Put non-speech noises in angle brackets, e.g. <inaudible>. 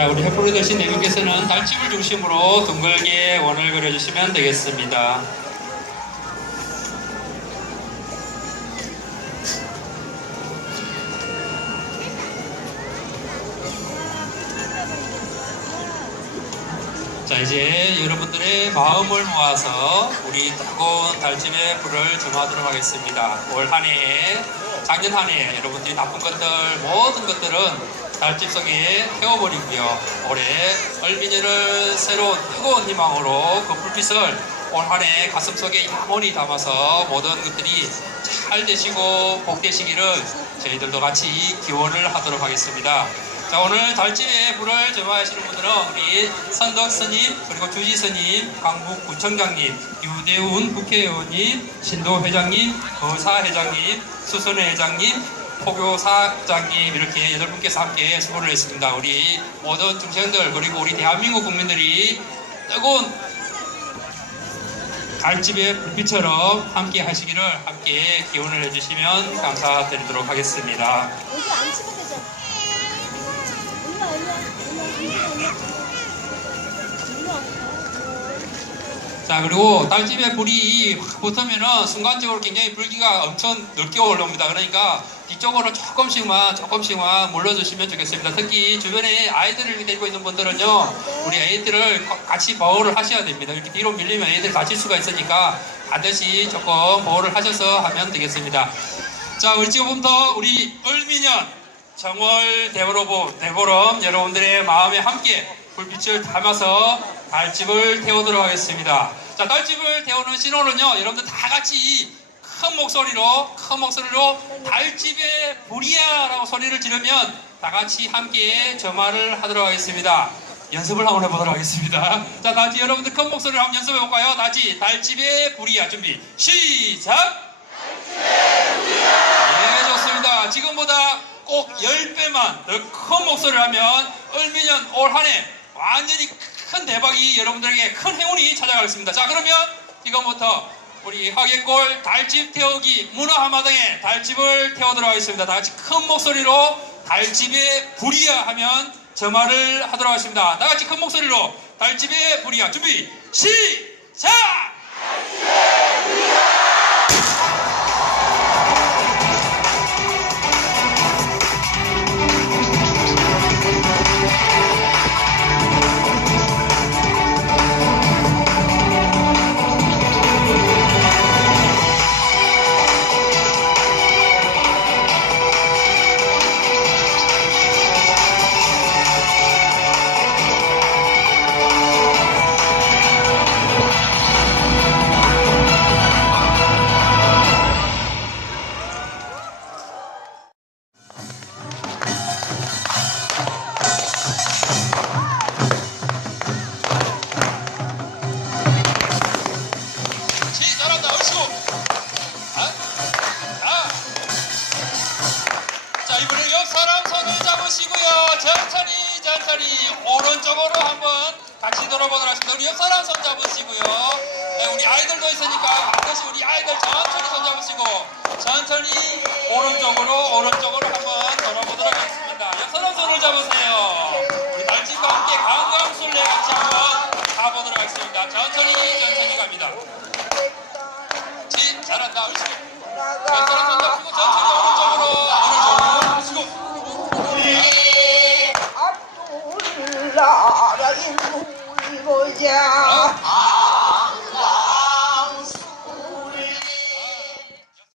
자, 우리 해프로 되신 네 분께서는 달집을 중심으로 둥글게 원을 그려주시면 되겠습니다. 자, 이제 여러분들의 마음을 모아서 우리 뜨거운 달집의 불을 점하도록 하겠습니다. 올 한 해, 작년 한 해 여러분들이 나쁜 것들, 모든 것들은 달집 속에 태워버리고요. 올해 얼미녀를 새로운 뜨거운 희망으로 그 불빛을 올 한 해 가슴 속에 영원히 담아서 모든 것들이 잘 되시고 복되시기를 저희들도 같이 기원을 하도록 하겠습니다. 자 오늘 달집에 불을 점화하시는 분들은 우리 선덕 스님 그리고 주지 스님 강북 구청장님 유대훈 국회의원님 신도 회장님 거사 회장님 수선회 회장님 포교사장님 이렇게 여덟 분께서 함께 수고를 했습니다. 우리 모든 중생들 그리고 우리 대한민국 국민들이 뜨거운 달집의 불빛처럼 함께 하시기를 함께 기원을 해주시면 감사드리도록 하겠습니다. 자 그리고 달집에 불이 확 붙으면은 순간적으로 굉장히 불기가 엄청 넓게 올라옵니다. 그러니까 뒤쪽으로 조금씩만 조금씩만 물러주시면 좋겠습니다. 특히 주변에 아이들을 데리고 있는 분들은요 우리 아이들을 같이 보호를 하셔야 됩니다. 이렇게 뒤로 밀리면 아이들 다칠 수가 있으니까 반드시 조금 보호를 하셔서 하면 되겠습니다. 자 우리 지금부터 우리 을미년 정월 대보름, 대보름 여러분들의 마음에 함께 불빛을 담아서 달집을 태우도록 하겠습니다. 자, 달집을 태우는 신호는요, 여러분들 다 같이 큰 목소리로, 큰 목소리로 달집에 불이야 라고 소리를 지르면 다 같이 함께 점화를 하도록 하겠습니다. 연습을 한번 해보도록 하겠습니다. <laughs> 자, 다 같이 여러분들 큰 목소리로 한번 연습해 볼까요? 다 같이 달집에 불이야 준비 시작! 네, 좋습니다. 지금보다 꼭 10배만 더 큰 목소리를 하면 을미년 올 한 해 완전히 큰 대박이 여러분들에게 큰 행운이 찾아가겠습니다. 자, 그러면 지금부터 우리 화개골 달집 태우기 문화 한마당에 달집을 태우도록 하겠습니다. 다 같이 큰 목소리로 달집에 불이야 하면 점화를 하도록 하겠습니다. 다 같이 큰 목소리로 달집에 불이야 준비 시작! 잡으시고요. 천천히 천천히 오른쪽으로 한번 같이 돌아보도록 하겠습니다. 우리 옆 사람 손 잡으시고요. 네, 우리 아이들도 있으니까 반드시 우리 아이들 천천히 손 잡으시고 천천히 오른쪽으로 오른쪽으로 한번 돌아보도록 하겠습니다. 옆 사람 손을 잡으세요. 우리 달집과 함께 강강술래 같이 한번 가보도록 하겠습니다. 천천히 천천히 갑니다. 지 잘한다. 얼씨구 나라인 울고자